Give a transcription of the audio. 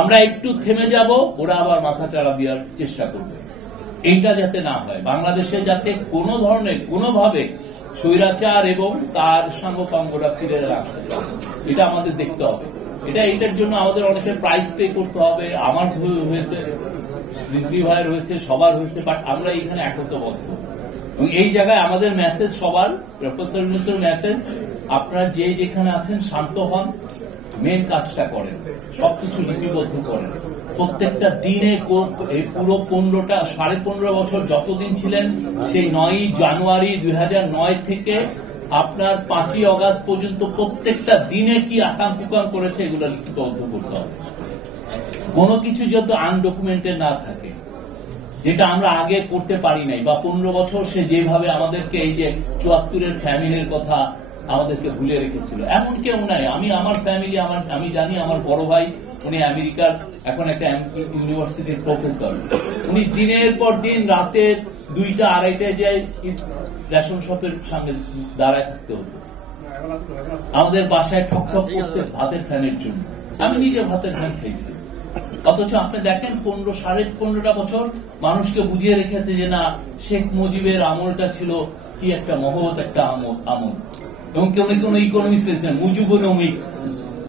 আমরা একটু থেমে যাব, ওরা আবার মাথা চাড়া দেওয়ার চেষ্টা করবে। এইটা যাতে না হয়, বাংলাদেশে যাতে কোনো ধরনের কোনোভাবে স্বৈরাচার এবং তার সাঙ্গপাঙ্গরা ফিরে রাখতে, এটা আমাদের দেখতে হবে। এটার জন্য আমাদের অনেকের প্রাইস পে করতে হবে। আমার হয়েছে, রিজভী ভাইয়ের হয়েছে, সবার হয়েছে, বাট আমরা এখানে একতাবদ্ধ। এবং এই জায়গায় আমাদের মেসেজ সবার, প্রফেসর ইউনূসের মেসেজ, আপনারা যে যেখানে আছেন শান্ত হন, মেন কাজটা করেন, সবকিছু লিপিবদ্ধ করেন। প্রত্যেকটা দিনে এই পুরো 15.5 বছর যতদিন ছিলেন, সেই 9ই জানুয়ারি 2009 থেকে আপনার 5ই অগাস্ট পর্যন্ত প্রত্যেকটা দিনে কি আকাঙ্কুকাম করেছে এগুলো লিপিবদ্ধ করতে হবে। কোনো কিছু যত আনডকুমেন্টেড না থাকে, যেটা আমরা আগে করতে পারি নাই, বা 15 বছর সে যেভাবে আমাদেরকে এই যে 74-এর ফ্যামিলির কথা আমাদেরকে ভুলে রেখেছিল, এমন কেউ নাই। আমার ফ্যামিলি, আমি জানি, আমার বড় ভাই উনি আমেরিকার এখন একটা ইউনিভার্সিটির প্রফেসর, উনি দিনের পর দিন রাতে 2টা 2:30টায় যায় রেশন শপের সামনে দাঁড়ায় থাকতে হতো। আমাদের বাসায় ঠক ঠক করছে ভাতের ফ্যানের জন্য, আমি নিজে ভাতের ফ্যান খাইছি। অথচ আপনি দেখেন 15.5 বছর মানুষকে বুঝিয়ে রেখেছে যে না, শেখ মুজিবের আমলটা ছিল কি একটা মহৎ একটা আমল। এবং কেউ ইকোনমিক্স মুজিবোনমিক্স